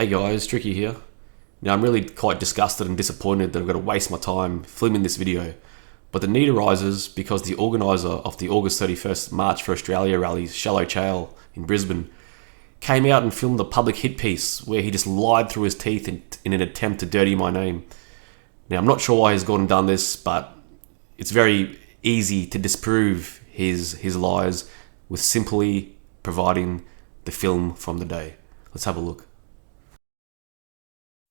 Hey guys, Tricky here. Now I'm really quite disgusted and disappointed that I've got to waste my time filming this video, but the need arises because the organiser of the August 31st March for Australia rallies, Chal in Brisbane, came out and filmed a public hit piece where he just lied through his teeth in an attempt to dirty my name. Now I'm not sure why he's gone and done this, but it's very easy to disprove his lies with simply providing the film from the day. Let's have a look.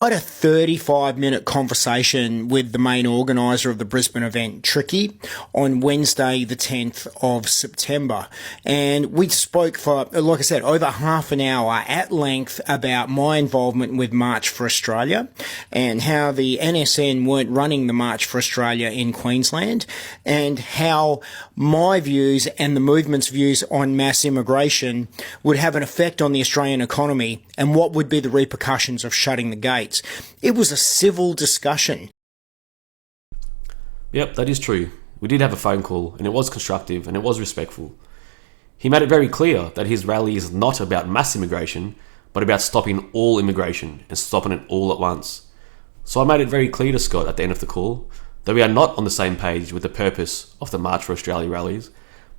I had a 35-minute conversation with the main organiser of the Brisbane event, Triccy, on Wednesday the 10th of September. And we spoke for, like I said, over half an hour at length about my involvement with March for Australia and how the NSN weren't running the March for Australia in Queensland, and how my views and the movement's views on mass immigration would have an effect on the Australian economy and what would be the repercussions of shutting the gates. It was a civil discussion. Yep, that is true. We did have a phone call and it was constructive and it was respectful. He made it very clear that his rally is not about mass immigration, but about stopping all immigration and stopping it all at once. So I made it very clear to Scott at the end of the call that we are not on the same page with the purpose of the March for Australia rallies,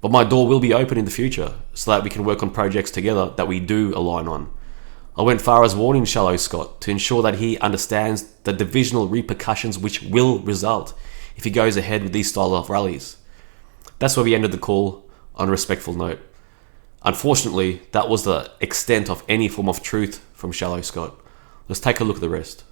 but my door will be open in the future so that we can work on projects together that we do align on. I went far as warning Chal Scott to ensure that he understands the divisional repercussions which will result if he goes ahead with these style of rallies. That's where we ended the call on a respectful note. Unfortunately, that was the extent of any form of truth from Chal Scott. Let's take a look at the rest.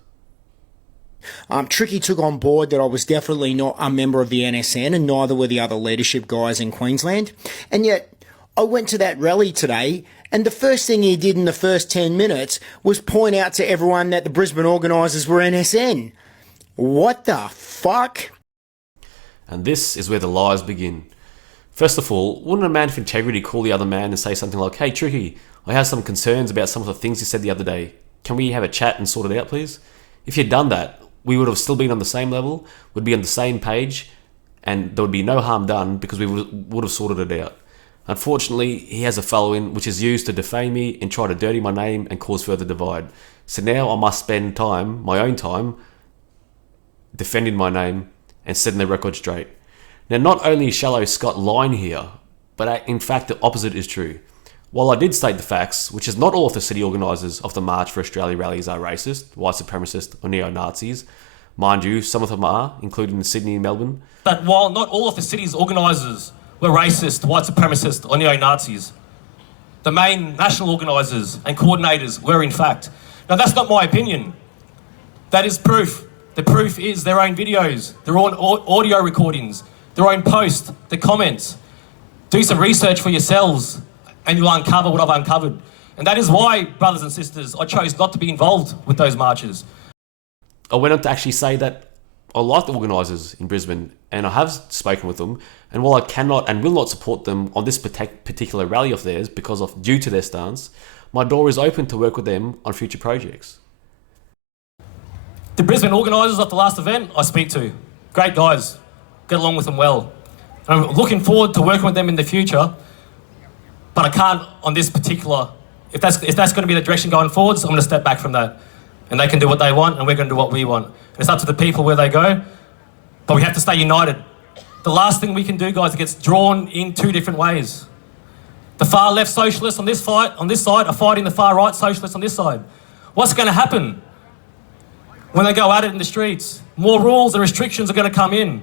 Triccy took on board that I was definitely not a member of the NSN, and neither were the other leadership guys in Queensland. And yet, I went to that rally today, and the first thing he did in the first 10 minutes was point out to everyone that the Brisbane organisers were NSN. What the fuck? And this is where the lies begin. First of all, wouldn't a man of integrity call the other man and say something like, "Hey Tricky, I have some concerns about some of the things you said the other day. Can we have a chat and sort it out, please?" If you'd done that, we would have still been on the same level, would be on the same page, and there would be no harm done because we would have sorted it out. Unfortunately, he has a following which is used to defame me and try to dirty my name and cause further divide. So now I must spend time, my own time, defending my name and setting the record straight. Now, not only is Chal Scott lying here, but in fact the opposite is true. While I did state the facts, which is not all of the city organisers of the March for Australia rallies are racist, white supremacists or neo-Nazis. Mind you, some of them are, including in Sydney and Melbourne. But while not all of the city's organisers were racist, white supremacists or neo-Nazis, the main national organisers and coordinators were in fact. Now that's not my opinion. That is proof. The proof is their own videos, their own audio recordings, their own posts, the comments. Do some research for yourselves and you'll uncover what I've uncovered. And that is why, brothers and sisters, I chose not to be involved with those marches. I went on to actually say that I like the organisers in Brisbane and I have spoken with them, and while I cannot and will not support them on this particular rally of theirs due to their stance, my door is open to work with them on future projects. The Brisbane organisers of the last event I speak to, great guys, get along with them well. And I'm looking forward to working with them in the future, but I can't on this particular, if that's going to be the direction going forwards, I'm going to step back from that. And they can do what they want and we're going to do what we want. And it's up to the people where they go, but we have to stay united. The last thing we can do, guys, it gets drawn in two different ways. The far left socialists on this side are fighting the far right socialists on this side. What's going to happen when they go at it in the streets? More rules and restrictions are going to come in.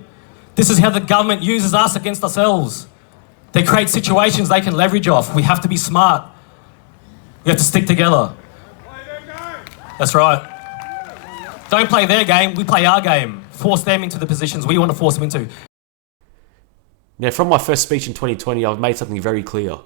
This is how the government uses us against ourselves. They create situations they can leverage off. We have to be smart. We have to stick together. That's right. Don't play their game, we play our game. Force them into the positions we want to force them into. Now, from my first speech in 2020, I've made something very clear.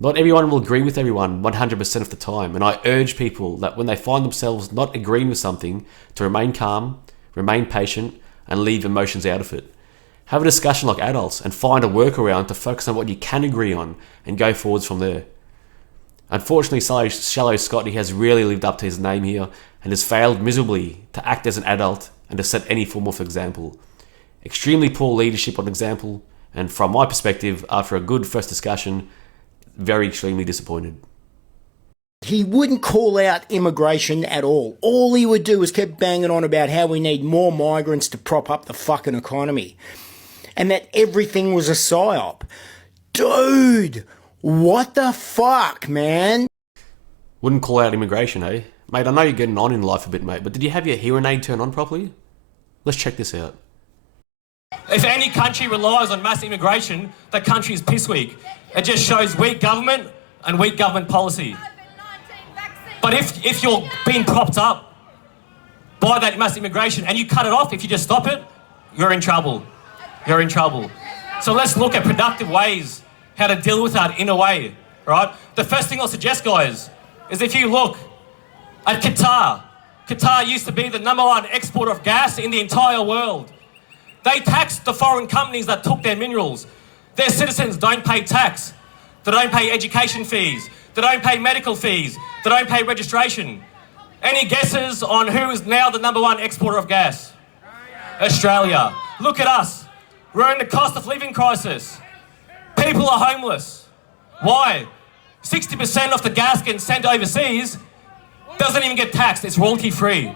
Not everyone will agree with everyone 100% of the time, and I urge people that when they find themselves not agreeing with something, to remain calm, remain patient, and leave emotions out of it. Have a discussion like adults and find a workaround to focus on what you can agree on and go forwards from there. Unfortunately, Chal Scott, he has really lived up to his name here and has failed miserably to act as an adult and to set any form of example. Extremely poor leadership on example, and from my perspective, after a good first discussion, very extremely disappointed. He wouldn't call out immigration at all. All he would do was keep banging on about how we need more migrants to prop up the fucking economy. And that everything was a psyop. Dude, what the fuck, man? Wouldn't call out immigration, eh? Mate, I know you're getting on in life a bit, mate, but did you have your hearing aid turned on properly? Let's check this out. If any country relies on mass immigration, that country is piss weak. It just shows weak government and weak government policy. But if you're being propped up by that mass immigration and you cut it off, if you just stop it, you're in trouble. You're in trouble. So let's look at productive ways how to deal with that in a way, right? The first thing I'll suggest, guys, is if you look at Qatar. Qatar used to be the #1 exporter of gas in the entire world. They taxed the foreign companies that took their minerals. Their citizens don't pay tax. They don't pay education fees. They don't pay medical fees. They don't pay registration. Any guesses on who is now the #1 exporter of gas? Australia. Look at us. We're in the cost of living crisis. People are homeless. Why? 60% of the gas getting sent overseas doesn't even get taxed. It's royalty free.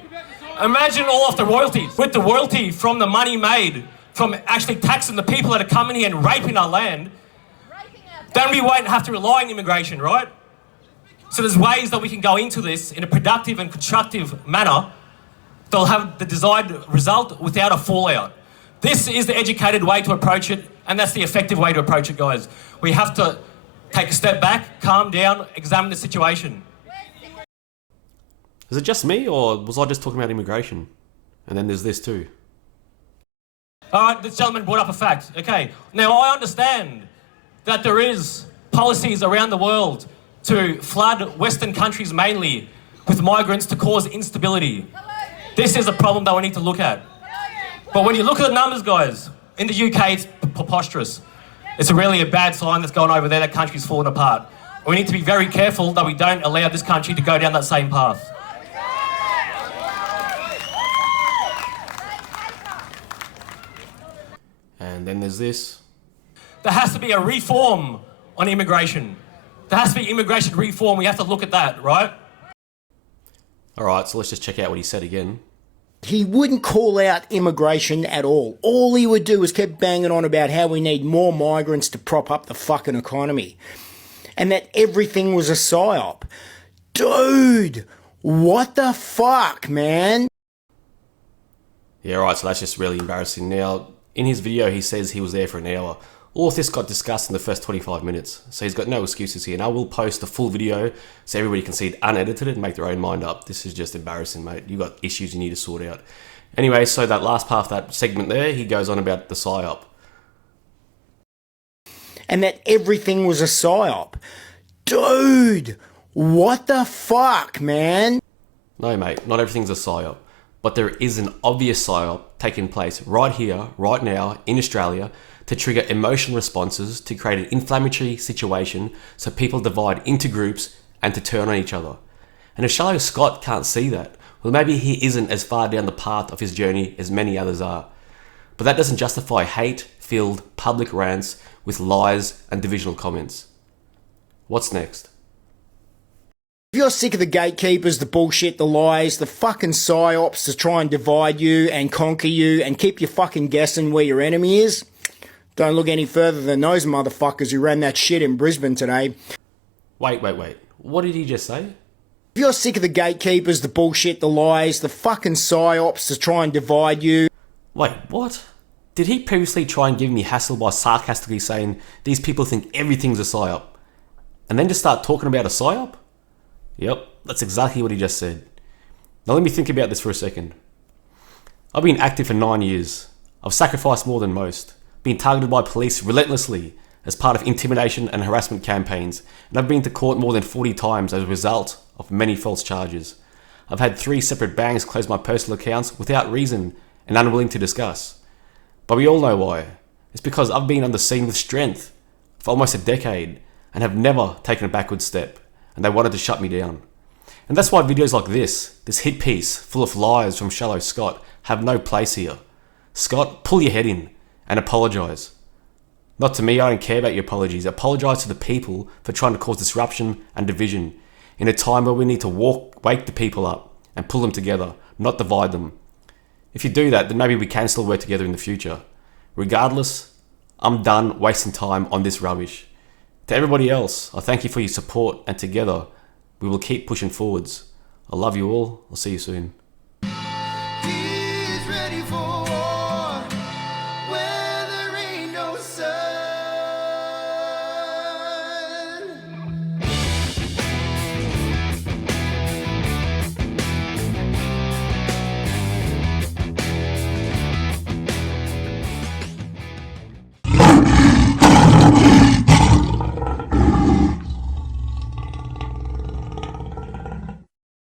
Imagine all of the royalties. With the royalty from the money made from actually taxing the people that are coming here and raping our land, then we won't have to rely on immigration, right? So there's ways that we can go into this in a productive and constructive manner that'll have the desired result without a fallout. This is the educated way to approach it, and that's the effective way to approach it, guys. We have to take a step back, calm down, examine the situation. Is it just me, or was I just talking about immigration? And then there's this too. All right, this gentleman brought up a fact. Okay, now I understand that there is policies around the world to flood Western countries mainly with migrants to cause instability. This is a problem that we need to look at. But when you look at the numbers, guys, in the UK, it's preposterous. It's really a bad sign that's going over there. That country's falling apart. We need to be very careful that we don't allow this country to go down that same path. And then there's this. There has to be a reform on immigration. There has to be immigration reform. We have to look at that, right? All right, so let's just check out what he said again. He wouldn't call out immigration at all. All he would do was keep banging on about how we need more migrants to prop up the fucking economy. And that everything was a psyop. Dude, what the fuck, man? Yeah, right, so that's just really embarrassing. Now, in his video, he says he was there for an hour. All of this got discussed in the first 25 minutes, so he's got no excuses here. And I will post a full video so everybody can see it unedited and make their own mind up. This is just embarrassing, mate. You've got issues you need to sort out. Anyway, so that last part of that segment there, he goes on about the psyop. And that everything was a psyop. Dude, what the fuck, man? No, mate, not everything's a psyop. But there is an obvious psyop taking place right here, right now, in Australia, to trigger emotional responses, to create an inflammatory situation so people divide into groups and to turn on each other. And if Chal Scott can't see that, well, maybe he isn't as far down the path of his journey as many others are. But that doesn't justify hate-filled public rants with lies and divisional comments. What's next? If you're sick of the gatekeepers, the bullshit, the lies, the fucking psyops to try and divide you and conquer you and keep you fucking guessing where your enemy is, don't look any further than those motherfuckers who ran that shit in Brisbane today. Wait. What did he just say? If you're sick of the gatekeepers, the bullshit, the lies, the fucking psyops to try and divide you... Wait, what? Did he previously try and give me hassle by sarcastically saying these people think everything's a psyop? And then just start talking about a psyop? Yep, that's exactly what he just said. Now let me think about this for a second. I've been active for 9 years. I've sacrificed more than most. Been targeted by police relentlessly as part of intimidation and harassment campaigns, and I've been to court more than 40 times as a result of many false charges. I've had 3 separate banks close my personal accounts without reason and unwilling to discuss. But we all know why. It's because I've been on the scene with strength for almost a decade and have never taken a backward step, and they wanted to shut me down. And that's why videos like this hit piece full of lies from Chal Scott, have no place here. Scott, pull your head in and apologise. Not to me, I don't care about your apologies. Apologise to the people for trying to cause disruption and division. in a time where we need to wake the people up and pull them together, not divide them. If you do that, then maybe we can still work together in the future. Regardless, I'm done wasting time on this rubbish. To everybody else, I thank you for your support, and together we will keep pushing forwards. I love you all. I'll see you soon.